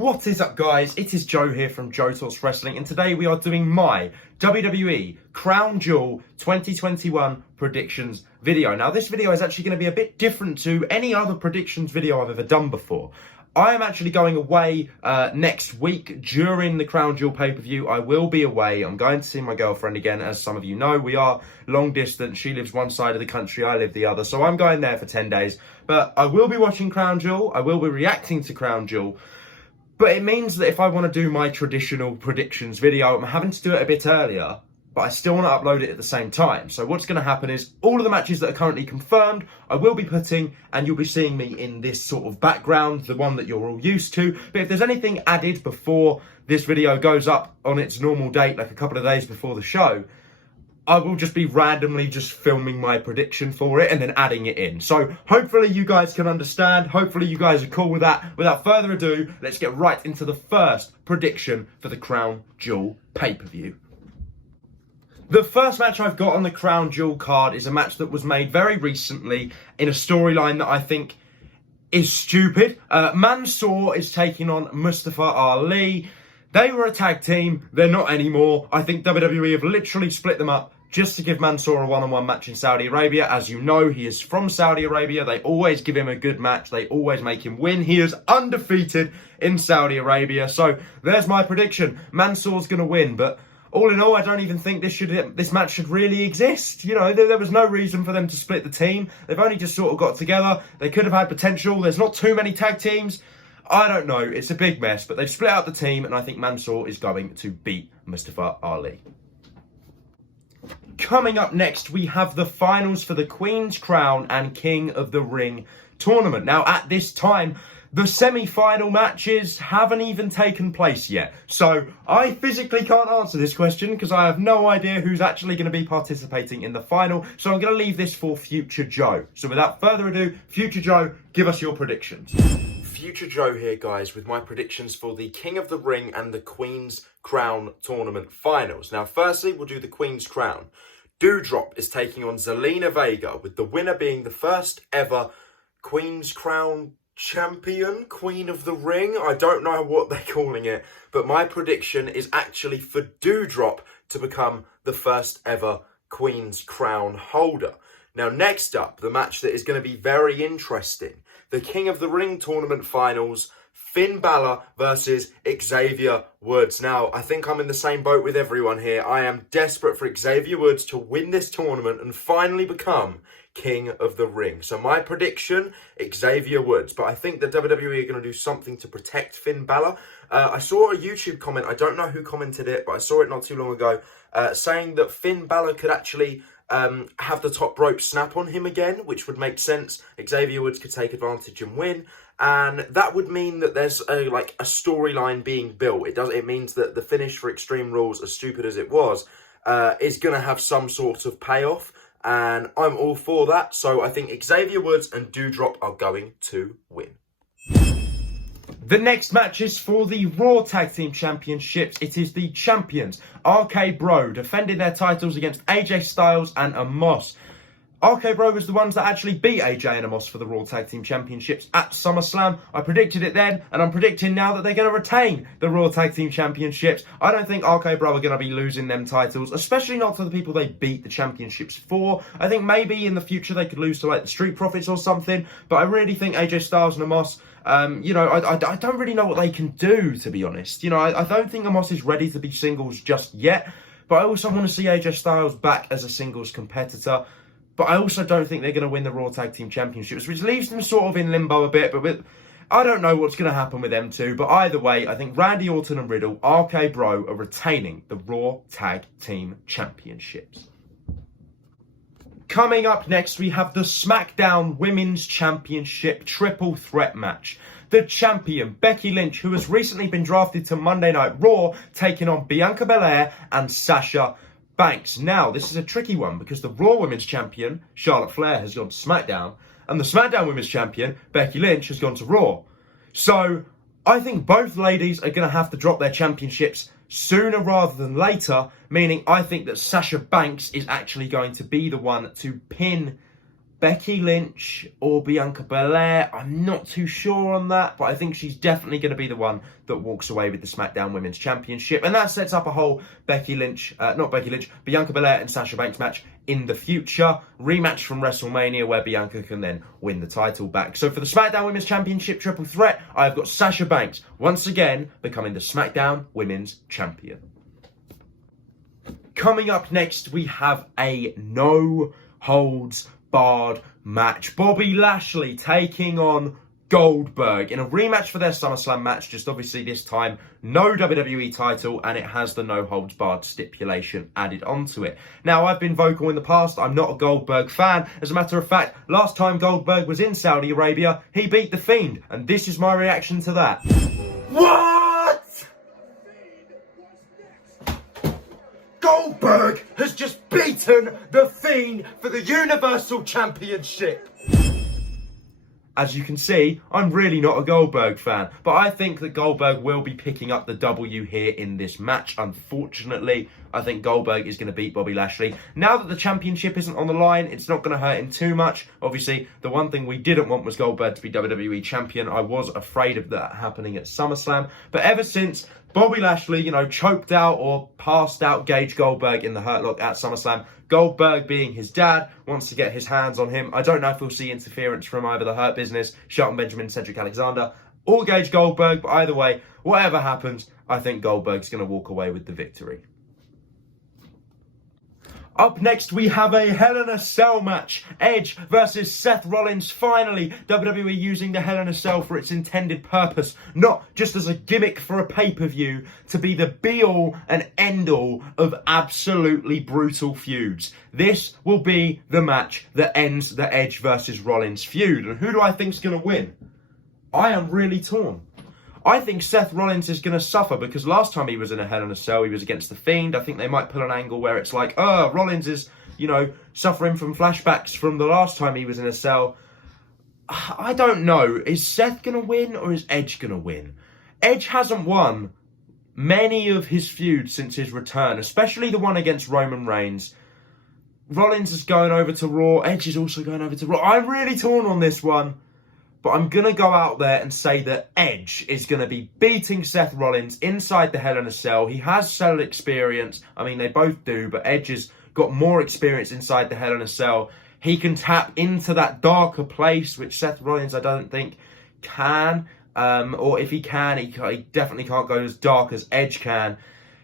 What is up, guys? It is Joe here from JoeTalksWrestling, and today we are doing my WWE Crown Jewel 2021 predictions video. Now, this video is actually going to be a bit different to any other predictions video I've ever done before. I am actually going away next week during the Crown Jewel pay-per-view. I will be away. I'm going to see my girlfriend again. As some of you know, we are long distance. She lives one side of the country, I live the other. So I'm going there for 10 days. But I will be watching Crown Jewel. I will be reacting to Crown Jewel. But it means that if I want to do my traditional predictions video, I'm having to do it a bit earlier, but I still want to upload it at the same time. So what's going to happen is all of the matches that are currently confirmed, I will be putting, and you'll be seeing me in this sort of background, the one that you're all used to. But if there's anything added before this video goes up on its normal date, like a couple of days before the show, I will just be randomly just filming my prediction for it and then adding it in. So hopefully you guys can understand. Hopefully you guys are cool with that. Without further ado, let's get right into the first prediction for the Crown Jewel pay-per-view. The first match I've got on the Crown Jewel card is a match that was made very recently in a storyline that I think is stupid. Mansoor is taking on Mustafa Ali. They were a tag team. They're not anymore. I think WWE have literally split them up just to give Mansoor a one-on-one match in Saudi Arabia. As you know, he is from Saudi Arabia. They always give him a good match. They always make him win. He is undefeated in Saudi Arabia. So there's my prediction. Mansoor's going to win, but all in all, I don't even think this match should really exist. You know, there was no reason for them to split the team. They've only just sort of got together. They could have had potential. There's not too many tag teams. I don't know. It's a big mess, but they've split out the team, and I think Mansoor is going to beat Mustafa Ali. Coming up next, we have the finals for the Queen's Crown and King of the Ring tournament. Now, at this time, the semi-final matches haven't even taken place yet. So I physically can't answer this question because I have no idea who's actually going to be participating in the final. So I'm going to leave this for Future Joe. So without further ado, Future Joe, give us your predictions. Future Joe here, guys, with my predictions for the King of the Ring and the Queen's Crown tournament finals. Now, firstly, we'll do the Queen's Crown. Doudrop is taking on Zelina Vega, with the winner being the first ever Queen's Crown champion, Queen of the Ring. I don't know what they're calling it, but my prediction is actually for Doudrop to become the first ever Queen's Crown holder. Now, next up, the match that is going to be very interesting, the King of the Ring tournament finals, Finn Bálor versus Xavier Woods. Now, I think I'm in the same boat with everyone here. I am desperate for Xavier Woods to win this tournament and finally become King of the Ring. So my prediction, Xavier Woods. But I think that WWE are going to do something to protect Finn Bálor. I saw a YouTube comment, I don't know who commented it, but I saw it not too long ago, saying that Finn Bálor could actually have the top rope snap on him again, which would make sense. Xavier Woods could take advantage and win, and that would mean that there's a storyline being built. It means that the finish for Extreme Rules, as stupid as it was, is going to have some sort of payoff, and I'm all for that. So I think Xavier Woods and Doudrop are going to win. The next match is for the Raw Tag Team Championships. It is the champions, RK Bro, defending their titles against AJ Styles and Omos. RK Bro was the ones that actually beat AJ and Omos for the Raw Tag Team Championships at SummerSlam. I predicted it then, and I'm predicting now that they're going to retain the Raw Tag Team Championships. I don't think RK Bro are going to be losing them titles, especially not to the people they beat the championships for. I think maybe in the future they could lose to like the Street Profits or something, but I really think AJ Styles and Omos, you know, I don't really know what they can do, to be honest. You know, I don't think Omos is ready to be singles just yet, but I also want to see AJ Styles back as a singles competitor. But I also don't think they're going to win the Raw Tag Team Championships, which leaves them sort of in limbo a bit. But I don't know what's going to happen with them two. But either way, I think Randy Orton and Riddle, RK Bro, are retaining the Raw Tag Team Championships. Coming up next, we have the SmackDown Women's Championship Triple Threat match. The champion, Becky Lynch, who has recently been drafted to Monday Night Raw, taking on Bianca Belair and Sasha Banks. Now, this is a tricky one because the Raw Women's Champion, Charlotte Flair, has gone to SmackDown, and the SmackDown Women's Champion, Becky Lynch, has gone to Raw. So, I think both ladies are going to have to drop their championships sooner rather than later, meaning I think that Sasha Banks is actually going to be the one to pin Becky Lynch or Bianca Belair. I'm not too sure on that, but I think she's definitely going to be the one that walks away with the SmackDown Women's Championship. And that sets up a whole Bianca Belair and Sasha Banks match in the future. Rematch from WrestleMania where Bianca can then win the title back. So for the SmackDown Women's Championship triple threat, I've got Sasha Banks once again becoming the SmackDown Women's Champion. Coming up next, we have a no-holds-barred match. Bobby Lashley taking on Goldberg in a rematch for their SummerSlam match, just obviously this time no WWE title, and it has the no-holds-barred stipulation added onto it. Now, I've been vocal in the past, I'm not a Goldberg fan. As a matter of fact, last time Goldberg was in Saudi Arabia, he beat The Fiend, and this is my reaction to that. What? Goldberg has just beaten The Fiend for the Universal Championship. As you can see, I'm really not a Goldberg fan, but I think that Goldberg will be picking up the W here in this match. Unfortunately, I think Goldberg is going to beat Bobby Lashley. Now that the championship isn't on the line, it's not going to hurt him too much. Obviously, the one thing we didn't want was Goldberg to be WWE champion. I was afraid of that happening at SummerSlam, but ever since Bobby Lashley, choked out or passed out Gage Goldberg in the Hurt Lock at SummerSlam, Goldberg, being his dad, wants to get his hands on him. I don't know if we'll see interference from either the Hurt Business, Shelton Benjamin, Cedric Alexander, or Gage Goldberg, but either way, whatever happens, I think Goldberg's going to walk away with the victory. Up next, we have a Hell in a Cell match. Edge versus Seth Rollins. Finally, WWE using the Hell in a Cell for its intended purpose, not just as a gimmick for a pay-per-view, to be the be-all and end-all of absolutely brutal feuds. This will be the match that ends the Edge versus Rollins feud. And who do I think's going to win? I am really torn. I think Seth Rollins is going to suffer because last time he was in a Hell in a Cell, he was against The Fiend. I think they might pull an angle where it's like, Rollins is, suffering from flashbacks from the last time he was in a cell. I don't know. Is Seth going to win or is Edge going to win? Edge hasn't won many of his feuds since his return, especially the one against Roman Reigns. Rollins is going over to Raw. Edge is also going over to Raw. I'm really torn on this one. But I'm going to go out there and say that Edge is going to be beating Seth Rollins inside the Hell in a Cell. He has cell experience. I mean, they both do, but Edge has got more experience inside the Hell in a Cell. He can tap into that darker place, which Seth Rollins, I don't think, can. Or if he can, he definitely can't go as dark as Edge can.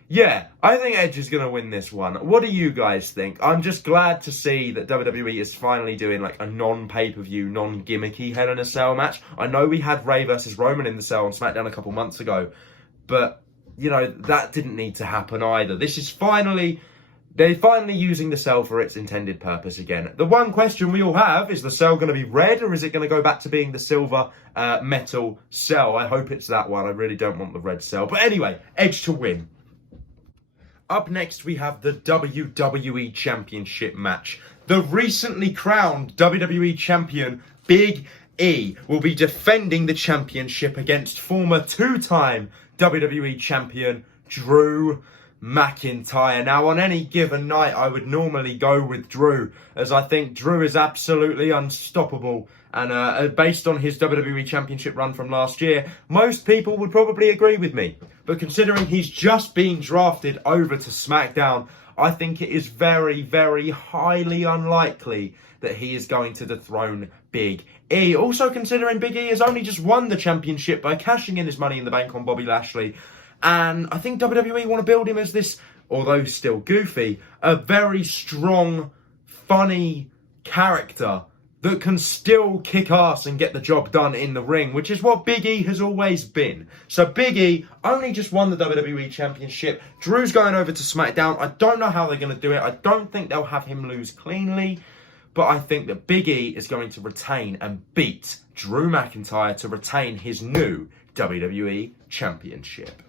Yeah, I think Edge is going to win this one. What do you guys think? I'm just glad to see that WWE is finally doing like a non-pay-per-view, non-gimmicky Hell in a Cell match. I know we had Rey versus Roman in the cell on SmackDown a couple months ago, but, that didn't need to happen either. This is they're finally using the cell for its intended purpose again. The one question we all have, is the cell going to be red or is it going to go back to being the silver metal cell? I hope it's that one. I really don't want the red cell. But anyway, Edge to win. Up next, we have the WWE Championship match. The recently crowned WWE Champion, Big E, will be defending the championship against former two-time WWE Champion, Drew McIntyre. Now, on any given night, I would normally go with Drew, as I think Drew is absolutely unstoppable. And based on his WWE Championship run from last year, most people would probably agree with me. But considering he's just been drafted over to SmackDown, I think it is very, very highly unlikely that he is going to dethrone Big E. Also considering Big E has only just won the championship by cashing in his Money in the Bank on Bobby Lashley. And I think WWE want to build him as this, although still goofy, a very strong, funny character that can still kick ass and get the job done in the ring, which is what Big E has always been. So Big E only just won the WWE Championship. Drew's going over to SmackDown. I don't know how they're going to do it. I don't think they'll have him lose cleanly, but I think that Big E is going to retain and beat Drew McIntyre to retain his new WWE Championship.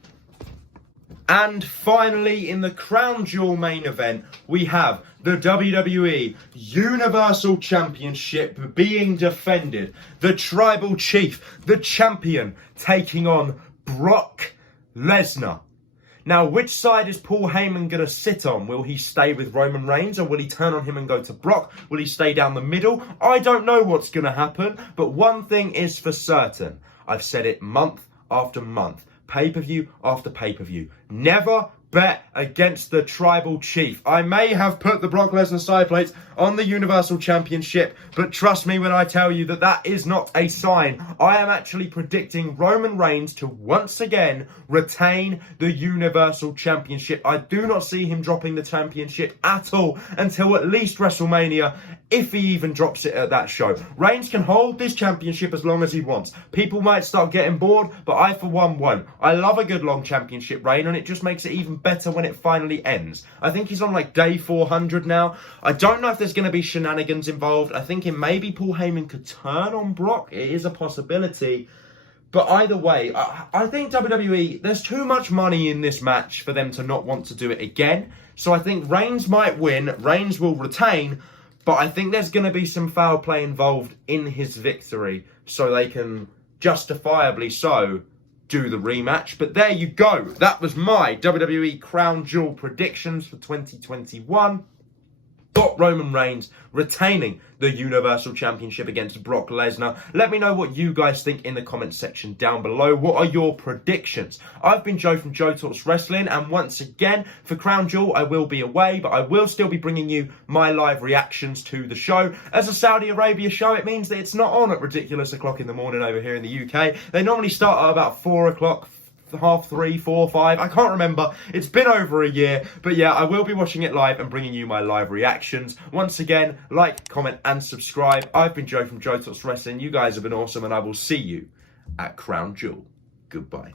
And finally, in the Crown Jewel main event, we have the WWE Universal Championship being defended. The Tribal Chief, the champion, taking on Brock Lesnar. Now, which side is Paul Heyman going to sit on? Will he stay with Roman Reigns, or will he turn on him and go to Brock? Will he stay down the middle? I don't know what's going to happen, but one thing is for certain. I've said it month after month, pay-per-view after pay-per-view. Never bet against the tribal chief. I may have put the Brock Lesnar side plates on the Universal Championship, but trust me when I tell you that that is not a sign. I am actually predicting Roman Reigns to once again retain the Universal Championship. I do not see him dropping the championship at all until at least WrestleMania, if he even drops it at that show. Reigns can hold this championship as long as he wants. People might start getting bored, but I for one won't. I love a good long championship reign, and it just makes it even better when it finally ends. I think he's on like day 400 now. I don't know if there's going to be shenanigans involved. I think maybe Paul Heyman could turn on Brock. It is a possibility. But either way, I think WWE, there's too much money in this match for them to not want to do it again. So I think Reigns might win. Reigns will retain. But I think there's going to be some foul play involved in his victory, so they can justifiably so do the rematch. But there you go. That was my WWE Crown Jewel predictions for 2021. Got Roman Reigns retaining the Universal Championship against Brock Lesnar. Let me know what you guys think in the comments section down below. What are your predictions? I've been Joe from Joe Talks Wrestling, and once again, for Crown Jewel, I will be away, but I will still be bringing you my live reactions to the show. As a Saudi Arabia show, it means that it's not on at ridiculous o'clock in the morning over here in the UK. They normally start at about 4 o'clock, half 3, 4, 5, I can't remember. It's been over a year, but yeah, I will be watching it live and bringing you my live reactions. Once again, like, comment and subscribe. I've been Joe from Joe Talks Wrestling. You guys have been awesome, and I will see you at Crown Jewel. Goodbye.